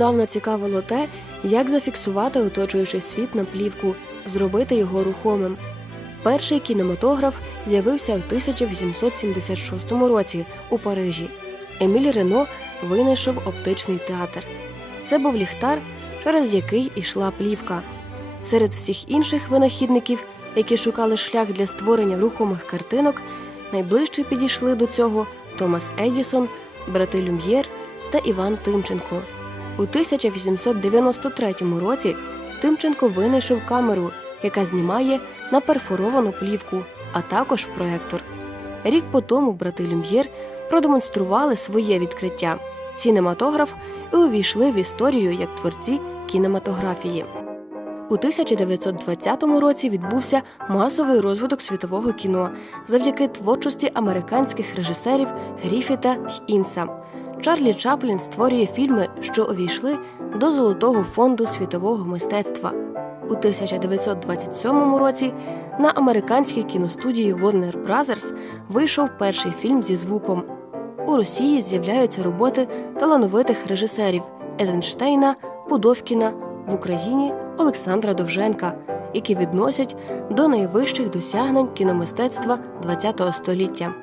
Людину цікавило те, як зафіксувати оточуючий світ на плівку, зробити його рухомим. Перший кінематограф з'явився у 1876 році у Парижі. Еміль Рено винайшов оптичний театр. Це був ліхтар, через який ішла плівка. Серед всіх інших винахідників, які шукали шлях для створення рухомих картинок, найближче підійшли до цього Томас Едісон, брати Люм'єр та Іван Тимченко. У 1893 році Тимченко винайшов камеру, яка знімає на перфоровану плівку, а також проектор. Рік по тому брати Люм'єр продемонстрували своє відкриття кінематограф і увійшли в історію як творці кінематографії. У 1920 році відбувся масовий розвиток світового кіно завдяки творчості американських режисерів Гріфіта Інса. Чарлі Чаплін створює фільми, що увійшли до золотого фонду світового мистецтва. У 1927 році на американській кіностудії Warner Brothers вийшов перший фільм зі звуком. У Росії з'являються роботи талановитих режисерів Езенштейна, Пудовкіна, в Україні Олександра Довженка, які відносять до найвищих досягнень кіномистецтва ХХ століття.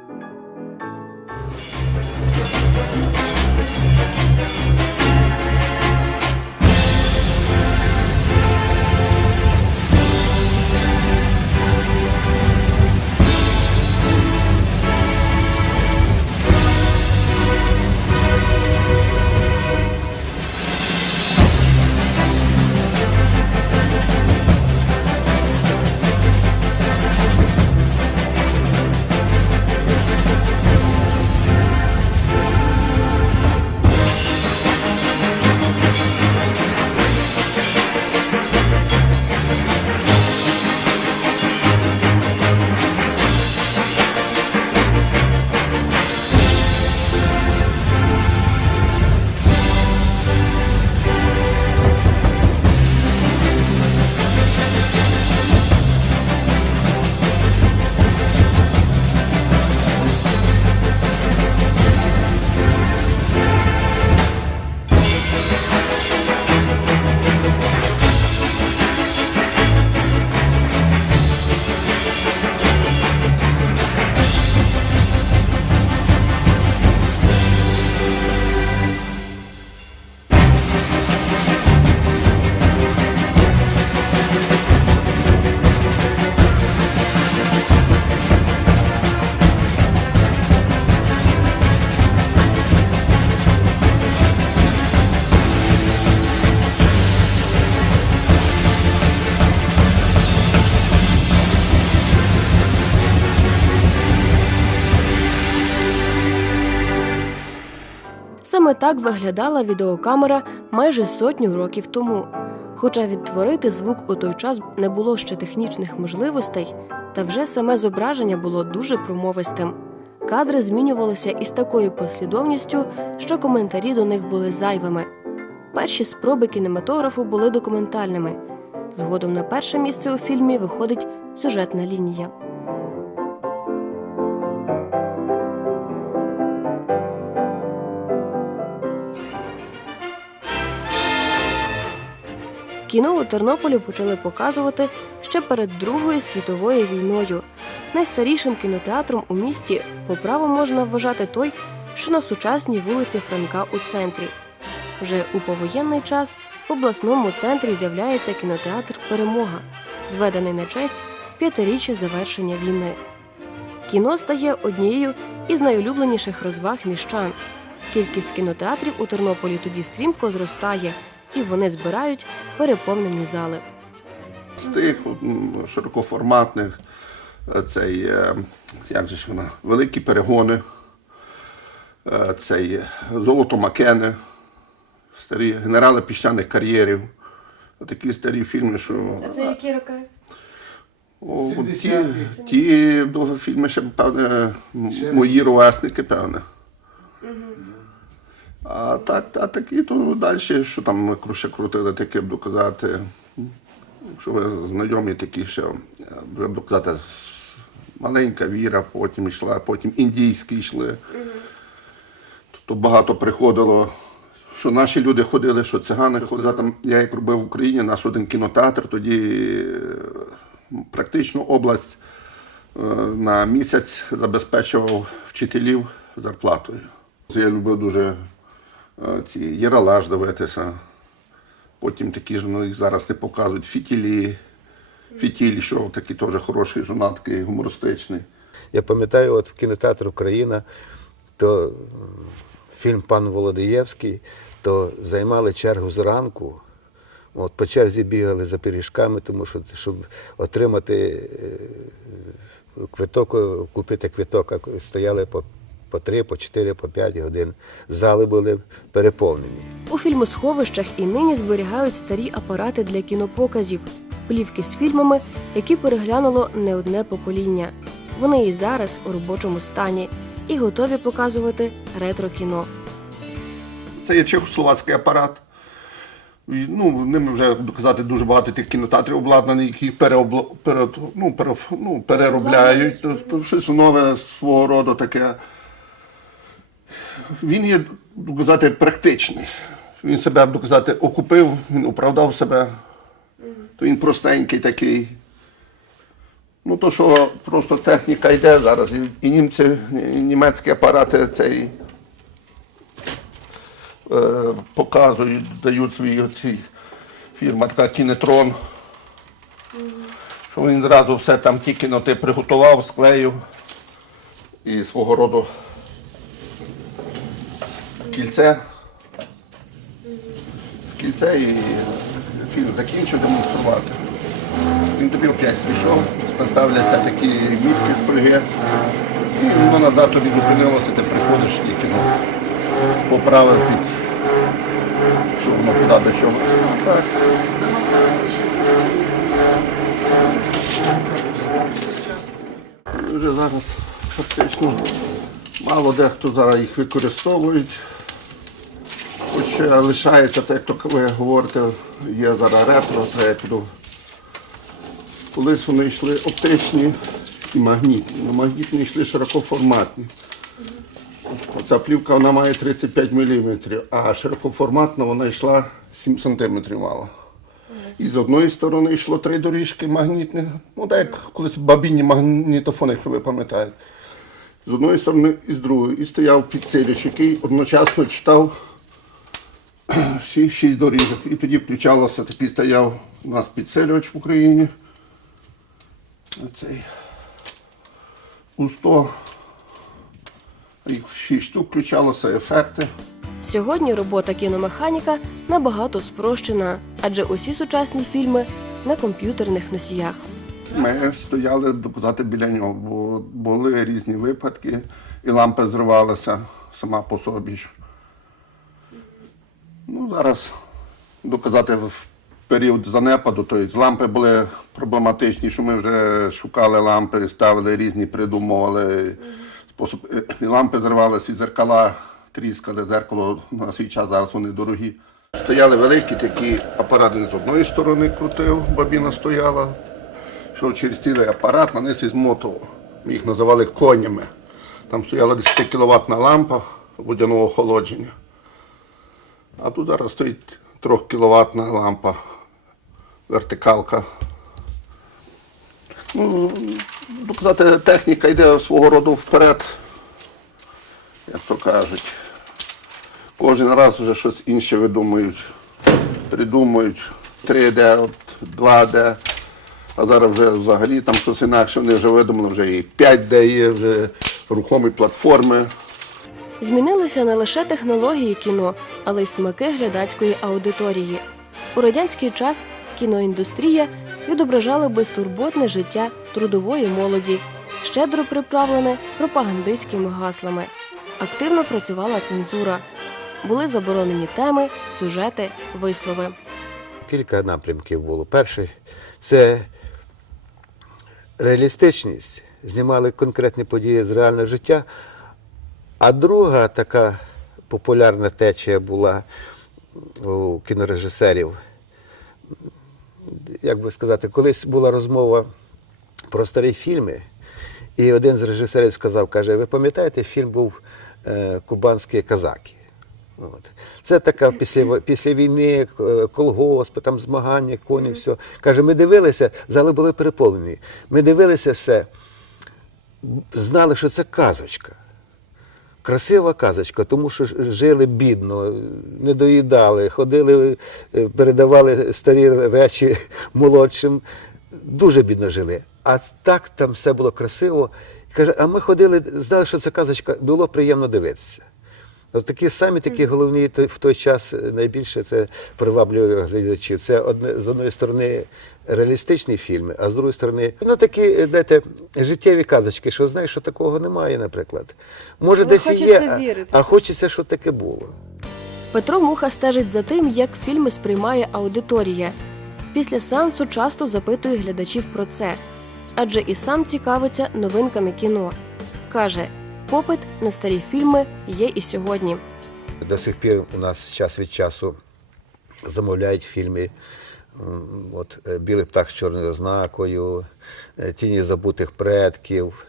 Саме так виглядала відеокамера майже сотню років тому. Хоча відтворити звук у той час не було ще технічних можливостей, та вже саме зображення було дуже промовистим. Кадри змінювалися із такою послідовністю, що коментарі до них були зайвими. Перші спроби кінематографу були документальними. Згодом на перше місце у фільмі виходить сюжетна лінія. Кіно у Тернополі почали показувати ще перед Другою світовою війною. Найстарішим кінотеатром у місті по праву можна вважати той, що на сучасній вулиці Франка у центрі. Вже у повоєнний час в обласному центрі з'являється кінотеатр Перемога, зведений на честь п'ятиріччя завершення війни. Кіно стає однією із найулюбленіших розваг міщан. Кількість кінотеатрів у Тернополі тоді стрімко зростає, і вони збирають переповнені зали. З тих широкоформатних е, цей, е, як же ж вона, великі перегони, е, цей золото Макени, старі генерали піщаних кар'єрів. Такі старі фільми, що А Це які роки? о, ті, 70-ті. довгі фільми ще, певне, Ще мої ровесники, певне. А так, а такі то далі, що там ми ще крутили, таке б доказати. Якщо ви знайомі такі ще, вже б доказати, маленька віра, потім йшла, потім індійські йшли. Тобто багато приходило, що наші люди ходили, що цигани ходили. Там я як робив в Україні, наш один кінотеатр, тоді е, практично область е, на місяць забезпечував вчителів зарплатою. Я любив дуже ці Єралаш дивитися. Потім такі ж ну, їх зараз не показують фітілі. Фітілі, що такий теж хороший журнал, такий гумористичний. Я пам'ятаю, от в кінотеатр Україна, то фільм Пан Володиєвський, то займали чергу зранку. От по черзі бігали за пиріжками, тому що щоб отримати е, квиток, е, купити квиток, стояли по, по 3, по 4, по 5 годин. Зали були переповнені. У фільмосховищах і нині зберігають старі апарати для кінопоказів, плівки з фільмами, які переглянуло не одне покоління. Вони і зараз у робочому стані і готові показувати ретро-кіно. Це є чехословацький апарат. Ну, ними вже доказати дуже багато тих кінотеатрів обладнані, які переобла... пере... ну, пере... ну, переробляють. Щось нове свого роду таке. Він є, доказати, практичний. Він себе, доказати, окупив, він оправдав себе. То він простенький такий. Ну, то, що просто техніка йде зараз, і, німці, і німецькі апарати цей е, показують, дають свої оці фірма така кінетрон. Що він зразу все там ті кіноти приготував, склеїв і свого роду кільце. В кільце і фільм закінчив демонструвати. Він тобі опять пішов, ставляться такі мітки шприги, і воно назад тобі зупинилося, ти приходиш і кіно поправив під що воно куди до чого. Вже зараз фактично мало дехто зараз їх використовують. Хоча лишається, так як ви говорите, є зараз ретро, ретро. Колись вони йшли оптичні і магнітні. На магнітні йшли широкоформатні. Оця плівка вона має 35 мм, а широкоформатна вона йшла 7 см мала. І з одної сторони йшло три доріжки магнітні, ну так як колись бабінні магнітофони, якщо ви пам'ятаєте. З одної сторони і з другої. І стояв підсилювач, який одночасно читав всі шість доріжок. І тоді включалося, такий стояв у нас підсилювач в Україні. Оцей У100. Їх шість штук включалося, ефекти. Сьогодні робота кіномеханіка набагато спрощена, адже усі сучасні фільми на комп'ютерних носіях. Ми стояли доказати біля нього, бо були різні випадки, і лампа зривалася сама по собі. Ну, зараз доказати в період занепаду, тобто лампи були проблематичні, що ми вже шукали лампи, ставили різні, придумували спосіб. І лампи зривалися, і зеркала тріскали, зеркало на свій час зараз вони дорогі. Стояли великі такі апарати з одної сторони крутив, бабіна стояла, що через цілий апарат наниз із мотову. Ми їх називали конями. Там стояла 10 кВт лампа водяного охолодження. А тут зараз стоїть 3 кВт лампа, вертикалка. Ну, доказати, техніка йде свого роду вперед, як то кажуть. Кожен раз вже щось інше видумують, придумують 3D, от 2D. А зараз вже взагалі там щось інакше, вони вже видумали, вже і 5D є, вже рухомі платформи. Змінилися не лише технології кіно, але й смаки глядацької аудиторії. У радянський час кіноіндустрія відображала безтурботне життя трудової молоді, щедро приправлене пропагандистськими гаслами. Активно працювала цензура. Були заборонені теми, сюжети, вислови. Кілька напрямків було. Перший це реалістичність, знімали конкретні події з реального життя. А друга така популярна течія була у кінорежисерів. Як би сказати, колись була розмова про старі фільми, і один з режисерів сказав, каже, ви пам'ятаєте, фільм був е, Кубанські казаки. От. Це така після, після війни, е, колгосп, там змагання, коні, все. Каже, ми дивилися, зали були переповнені. Ми дивилися все, знали, що це казочка. Красива казочка, тому що жили бідно, не доїдали, ходили, е, передавали старі речі молодшим. Дуже бідно жили. А так там все було красиво. Каже, а ми ходили, знали, що це казочка, було приємно дивитися. От такі самі такі головні в той час е, найбільше це приваблює глядачів. Це одне з одної сторони реалістичні фільми, а з другої сторони, ну такі, е, знаєте, життєві казочки, що знаєш, що такого немає, наприклад. Може, Але десь і є, а- вірити. а хочеться, щоб таке було. Петро Муха стежить за тим, як фільми сприймає аудиторія. Після сеансу часто запитує глядачів про це, адже і сам цікавиться новинками кіно. Каже, попит на старі фільми є і сьогодні. До сих пір у нас час від часу замовляють фільми. От, е, Білий птах з чорною ознакою, е, Тіні забутих предків,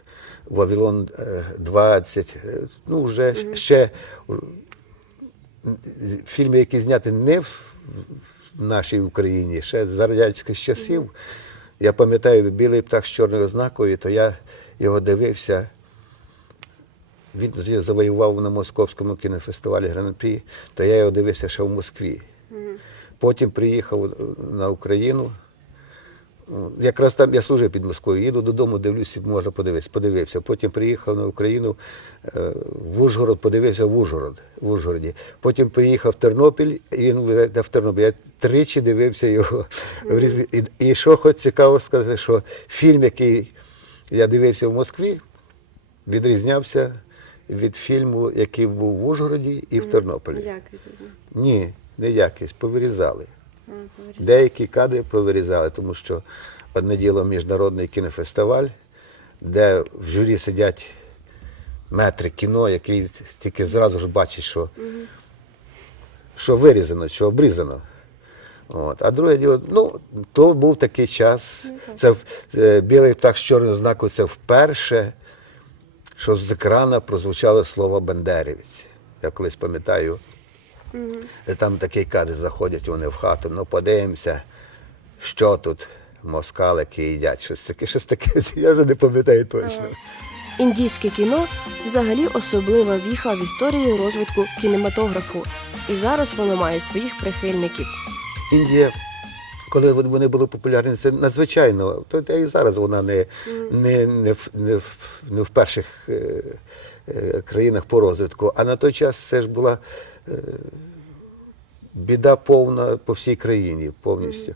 Вавилон е, 20. е, Ну, вже ще фільми, які зняті не в нашій Україні, ще за радянських часів. Я пам'ятаю Білий птах з чорною ознакою, то я його дивився. Він завоював на московському кінофестивалі Гран-прі, то я його дивився ще в Москві. Потім приїхав е, на Україну. Якраз там я служив під Москвою, їду додому, дивлюся, можна подивитися. Подивився. Потім приїхав на Україну е, в Ужгород, подивився в Ужгород, в Ужгороді. Потім приїхав в Тернопіль, і він вже в Тернопіль. Я тричі дивився його. в різні- І, і що хоч цікаво сказати, що фільм, який я дивився в Москві, відрізнявся від фільму, який був в Ужгороді і в Тернополі. Ні, не якість, повирізали. Деякі кадри повирізали, тому що одне діло міжнародний кінофестиваль, де в журі сидять метри кіно, який тільки зразу ж бачить, що, що вирізано, що обрізано. От. А друге діло, ну, то був такий час. Це в- е, білий птах з чорною знакою це вперше, що з екрана прозвучало слово Бандерівець. Я колись пам'ятаю, Там такий кадр заходять вони в хату, ну подивимося, що тут москалики їдять. Щось таке, щось таке, я вже не пам'ятаю точно. Індійське кіно взагалі особлива віха в історії розвитку кінематографу, і зараз воно має своїх прихильників. Індія, коли вони були популярні, це надзвичайно. То і зараз вона не, не, не, в, не, в, не в перших е, е, країнах по розвитку. А на той час це ж була е, біда повна по всій країні повністю.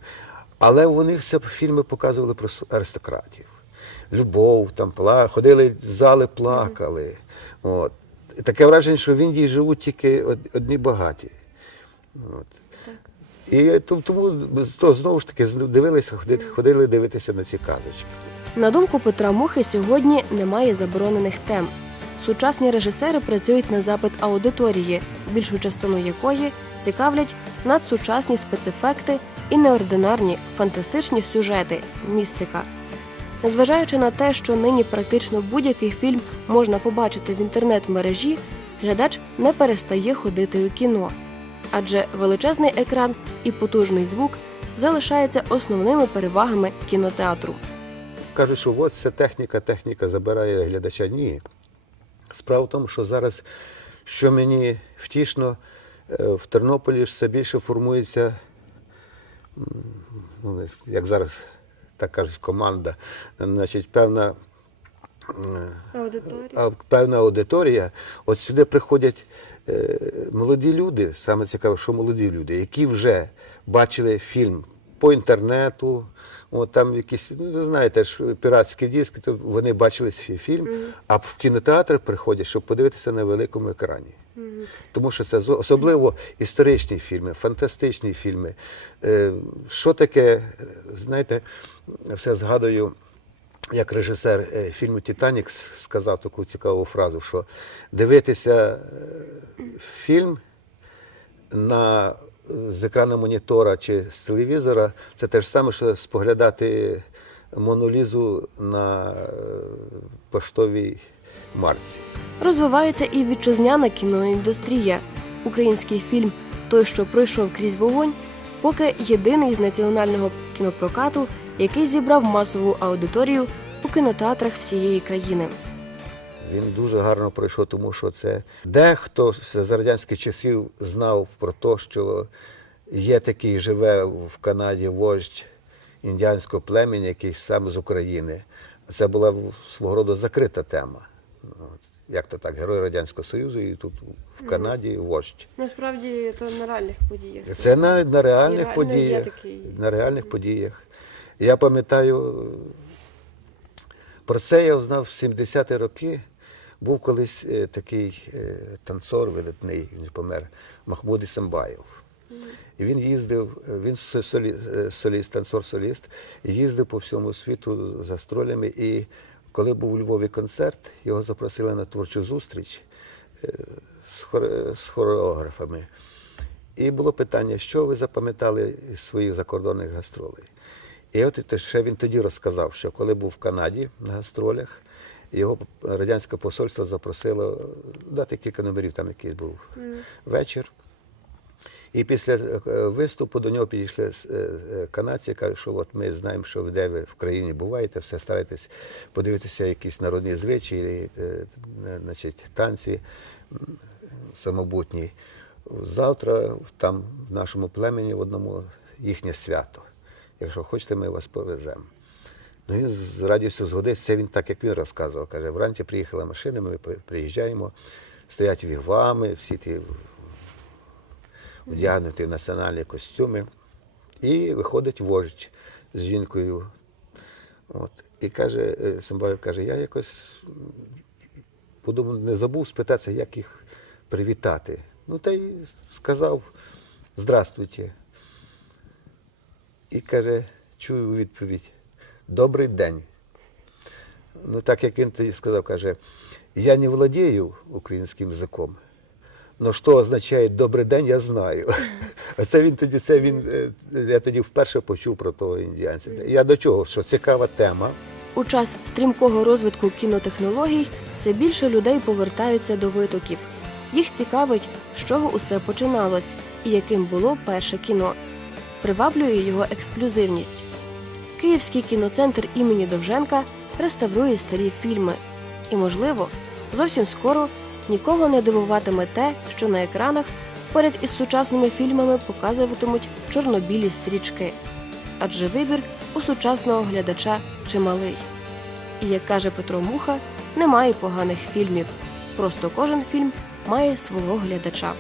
Але у них все фільми показували про аристократів. Любов, там пла, ходили в зали, плакали. От. Таке враження, що в Індії живуть тільки одні багаті. От. І тому то, знову ж таки дивилися, ходили, ходили дивитися на ці казочки. На думку Петра Мухи, сьогодні немає заборонених тем. Сучасні режисери працюють на запит аудиторії, більшу частину якої цікавлять надсучасні спецефекти і неординарні фантастичні сюжети, містика. Незважаючи на те, що нині практично будь-який фільм можна побачити в інтернет-мережі, глядач не перестає ходити у кіно, адже величезний екран і потужний звук залишаються основними перевагами кінотеатру. Кажуть, що от це техніка, техніка забирає глядача. Ні. Справа в тому, що зараз, що мені втішно, е, в Тернополі все більше формується, ну, як зараз так кажуть, команда, значить, певна. е, а певна аудиторія, от сюди приходять молоді люди, саме цікаве, що молоді люди, які вже бачили фільм по інтернету, от там якісь, ну ви знаєте ж, піратські диски, то вони бачили свій фільм, а в кінотеатр приходять, щоб подивитися на великому екрані. Тому що це особливо історичні фільми, фантастичні фільми. Е, Що таке, е, знаєте, все згадую як режисер е, фільму Титанік сказав таку цікаву фразу, що дивитися е, фільм на, з екрану монітора чи з телевізора це те ж саме, що споглядати монолізу на е, поштовій марці. Розвивається і вітчизняна кіноіндустрія. український фільм Той, що пройшов крізь вогонь, поки єдиний з національного кінопрокату, який зібрав масову аудиторію у кінотеатрах всієї країни. Він дуже гарно пройшов, тому що це дехто з радянських часів знав про те, що є такий живе в Канаді вождь індіанського племені, який саме з України. Це була свого роду закрита тема. Як то так, герой Радянського Союзу, і тут в Канаді вождь. Насправді це на реальних подіях. Це на, на реальних реально є подіях. такий. На реальних подіях. Я пам'ятаю, про це я узнав в 70-ті роки. Був колись е, такий е, танцор видатний, він помер, Махмуд Ісамбаєв. І він їздив, він е, соліст, танцор-соліст, їздив по всьому світу за стролями. І коли був у Львові концерт, його запросили на творчу зустріч з, з хореографами. І було питання, що ви запам'ятали із своїх закордонних гастролей. І от ще він тоді розказав, що коли був в Канаді на гастролях, його радянське посольство запросило дати кілька номерів, там якийсь був вечір. І після е, виступу до нього підійшли е, е, канадці, і кажуть, що от ми знаємо, що де ви в країні буваєте, все старайтесь подивитися якісь народні звичаї, е, е, значить, танці самобутні. Завтра там в нашому племені в одному їхнє свято. Якщо хочете, ми вас повеземо. Ну, він з радістю згодився. Це він так, як він розказував. Каже, вранці приїхала машина, ми приїжджаємо, стоять вігвами, всі ті вдягнуті в національні костюми. І виходить вождь з жінкою. От. І каже, е, Самбаєв каже, я якось подумав, не забув спитатися, як їх привітати. Ну, та й сказав здравствуйте. І каже, чую у відповідь: Добрий день. Ну, так як він тоді сказав, каже, я не владію українським язиком, але що означає добрий день, я знаю. Оце він тоді, це він, е, я тоді вперше почув про того індіанця. Я до чого? Що цікава тема. У час стрімкого розвитку кінотехнологій все більше людей повертаються до витоків. Їх цікавить, з чого усе починалось і яким було перше кіно. Приваблює його ексклюзивність. Київський кіноцентр імені Довженка реставрує старі фільми. І, можливо, зовсім скоро нікого не дивуватиме те, що на екранах поряд із сучасними фільмами показуватимуть чорнобілі стрічки. Адже вибір у сучасного глядача чималий. І як каже Петро Муха, немає поганих фільмів. Просто кожен фільм має свого глядача.